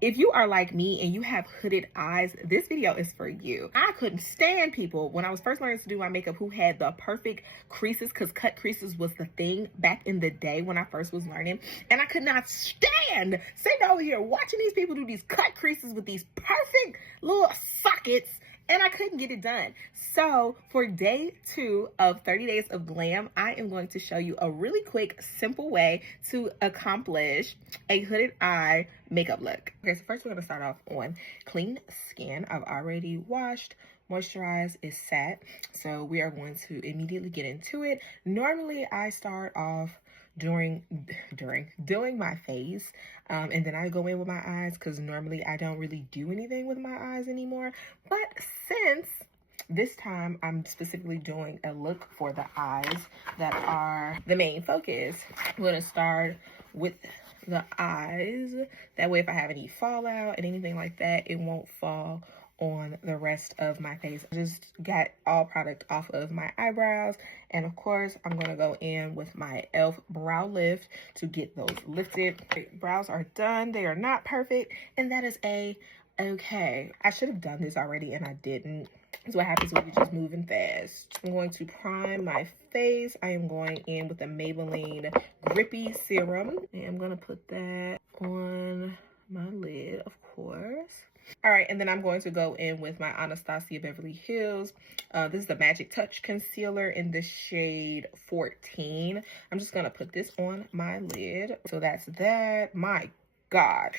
If you are like me and you have hooded eyes, this video is for you. I couldn't stand people when I was first learning to do my makeup who had the perfect creases, because cut creases was the thing back in the day when I first was learning. And I could not stand sitting over here watching these people do these cut creases with these perfect little sockets, and I couldn't get it done. So for day 2 of 30 days of glam, I am going to show you a really quick, simple way to accomplish a hooded eye makeup look. Okay, so first we're gonna start off on clean skin. I've already washed, moisturized, is set. So we are going to immediately get into it. Normally I start off doing my face, and then I go in with my eyes, because normally I don't really do anything with my eyes anymore. But since this time I'm specifically doing a look for the eyes that are the main focus, I'm going to start with the eyes. That way if I have any fallout and anything like that, it won't fall on the rest of my face. I just got all product off of my eyebrows, and of course I'm gonna go in with my e.l.f. brow lift to get those lifted. Brows are done. They are not perfect, and that is okay. I should have done this already and I didn't. That's what happens when you're just moving fast. I'm going to prime my face. I am going in with the Maybelline Grippy Serum, and I'm gonna put that on my lid, of course. All right, and then I'm going to go in with my Anastasia Beverly Hills. This is the Magic Touch Concealer in the shade 14. I'm just gonna put this on my lid. So that's that. My God,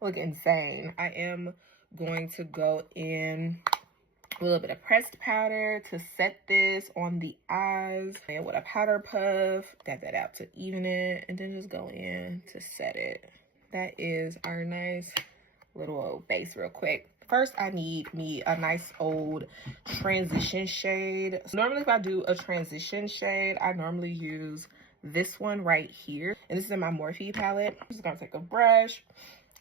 look insane. I am going to go in a little bit of pressed powder to set this on the eyes, and with a powder puff, dab that out to even it, and then just go in to set it. That is our nice little old base real quick. First, I need me a nice old transition shade. So normally if I do a transition shade, I normally use this one right here. And this is in my Morphe palette. I'm just gonna take a brush.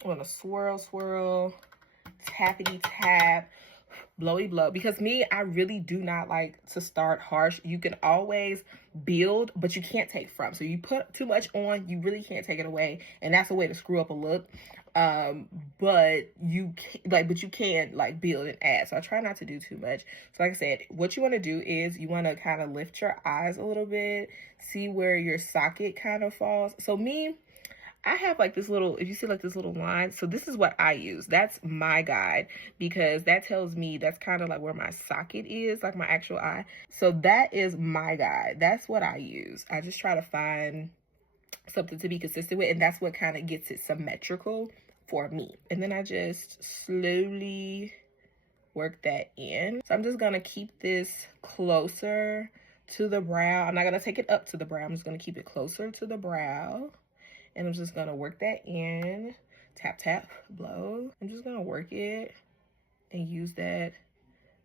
I'm gonna swirl, tappity tap, blowy blow. Because me, I really do not like to start harsh. You can always build, but you can't take from. So you put too much on, you really can't take it away. And that's a way to screw up a look. But you can like build and add. So I try not to do too much. So like I said, what you want to do is you want to kind of lift your eyes a little bit, see where your socket kind of falls. So me, I have like this little, if you see like this little line, so this is what I use. That's my guide, because that tells me that's kind of like where my socket is, like my actual eye. So that is my guide. That's what I use. I just try to find something to be consistent with, and that's what kind of gets it symmetrical for me. And then I just slowly work that in. So I'm just gonna keep this closer to the brow. I'm not gonna take it up to the brow. I'm just gonna keep it closer to the brow. And I'm just gonna work that in. Tap, tap, blow. I'm just gonna work it and use that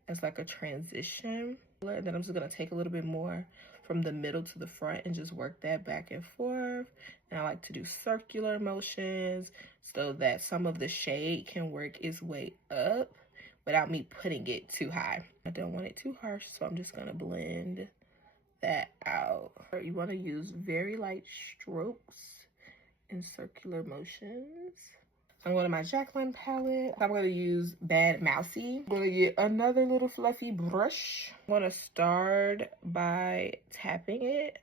as like a transition. And then I'm just gonna take a little bit more from the middle to the front and just work that back and forth. And I like to do circular motions so that some of the shade can work its way up without me putting it too high. I don't want it too harsh, so I'm just gonna blend that out. You wanna use very light strokes and circular motions. I'm going to my Jaclyn palette. I'm going to use Bad Mousy. I'm going to get another little fluffy brush. I'm going to start by tapping it,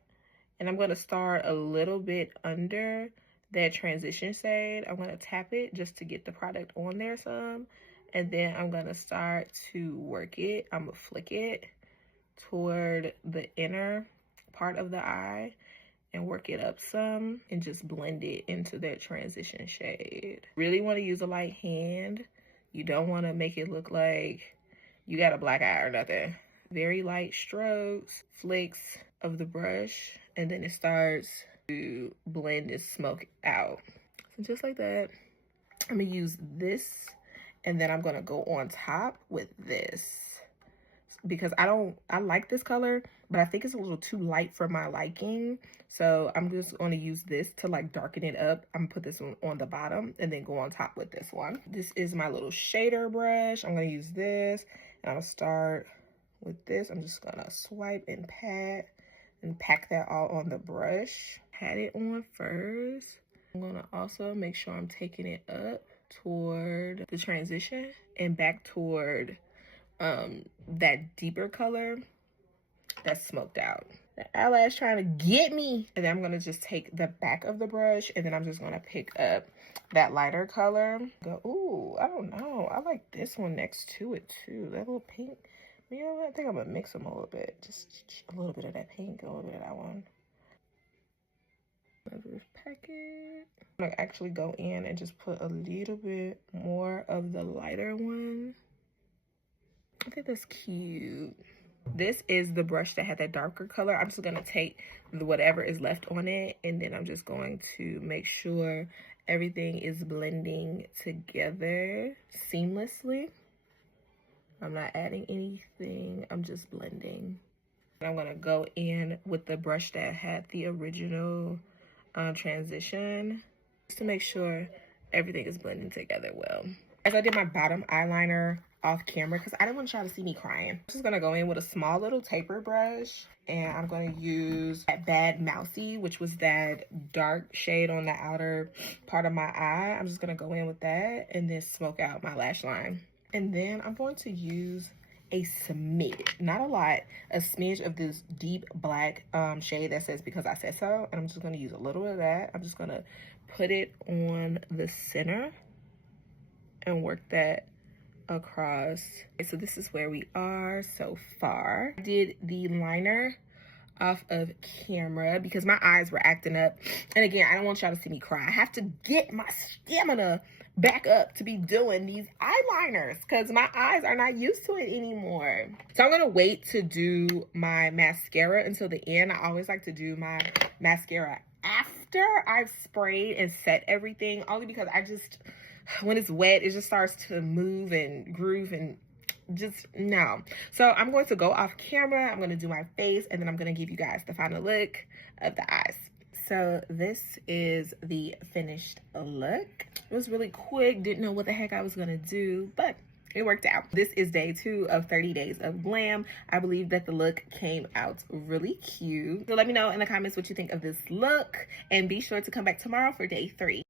and I'm going to start a little bit under that transition shade. I'm going to tap it just to get the product on there some, and then I'm going to start to work it. I'm going to flick it toward the inner part of the eye and work it up some and just blend it into that transition shade. Really want to use a light hand. You don't want to make it look like you got a black eye or nothing. Very light strokes, flicks of the brush, and then it starts to blend and smoke out. So just like that. I'm gonna use this, and then I'm gonna go on top with this, because I like this color, but I think it's a little too light for my liking. So I'm just going to use this to like darken it up. I'm gonna put this one on the bottom and then go on top with this one. This is my little shader brush. I'm gonna use this, and I'll start with this. I'm just gonna swipe and pack that all on the brush. Pat it on first, I'm gonna also make sure I'm taking it up toward the transition and back toward that deeper color that's smoked out. The eyelash trying to get me. And then I'm gonna just take the back of the brush and then I'm just gonna pick up that lighter color. Go, ooh, I don't know. I like this one next to it too. That little pink. You know what? I think I'm gonna mix them a little bit. Just a little bit of that pink, a little bit of that one. Just pack it. I'm gonna actually go in and just put a little bit more of the lighter one. I think that's cute. This is the brush that had that darker color. I'm just gonna take whatever is left on it and then I'm just going to make sure everything is blending together seamlessly. I'm not adding anything, I'm just blending. I'm gonna go in with the brush that had the original transition just to make sure everything is blending together well. As I did my bottom eyeliner off camera because I didn't want y'all to see me crying. I'm just gonna go in with a small little taper brush and I'm gonna use that Bad Mousy, which was that dark shade on the outer part of my eye. I'm just gonna go in with that and then smoke out my lash line. And then I'm going to use a smidge, not a lot, a smidge of this deep black shade that says Because I Said So. And I'm just gonna use a little of that. I'm just gonna put it on the center and work that across. Okay, so this is where we are so far. I did the liner off of camera because my eyes were acting up. And again, I don't want y'all to see me cry. I have to get my stamina back up to be doing these eyeliners because my eyes are not used to it anymore. So I'm gonna wait to do my mascara until the end. I always like to do my mascara after I've sprayed and set everything, only because I just, when it's wet, it just starts to move and groove and just no. So I'm going to go off camera, I'm going to do my face, and then I'm going to give you guys the final look of the eyes. So this is the finished look. It was really quick, didn't know what the heck I was going to do, but it worked out. This is day 2 of 30 days of glam. I believe that the look came out really cute. So let me know in the comments what you think of this look, and be sure to come back tomorrow for day 3.